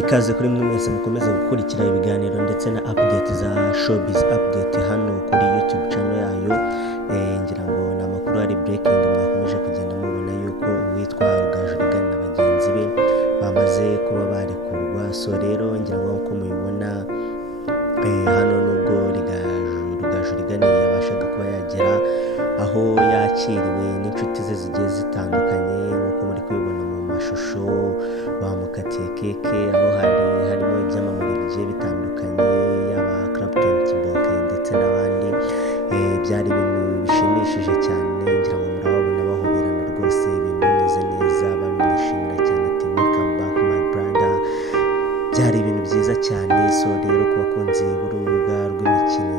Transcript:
Ikaze kuri mwe mwese mukomeza gukurikira ibiganiro ndetse na update za showbiz update hano kuri YouTube channel yayo. Ngira ngo na makuru ari breaking mwakomeje kugenda mubona yuko uwitwa Rugaju Reagan na bagenzi be bamaze kuba barekurwa. So rero ngira ngo uko mubibona hano nubwo Rugaju Reagan yabashaga kuba yagera aho yakiriwe n'inshuti ze zigiye zitandukanye nk'uko muri kubibona mu mashusho, bamukatiye keke aho harimo ibyamamare bigiye bitandukanye yaba Clapton, Kibonge ndetse n'abandi. Byari ibintu bishimishije cyane, ngira ngo murababona bahoberana rwose, ibintu bimeze neza, bamwishimira cyane ati welcome back my brother. Byari ibintu byiza cyane. So rero ku bakunzi b'urubuga rw'imikino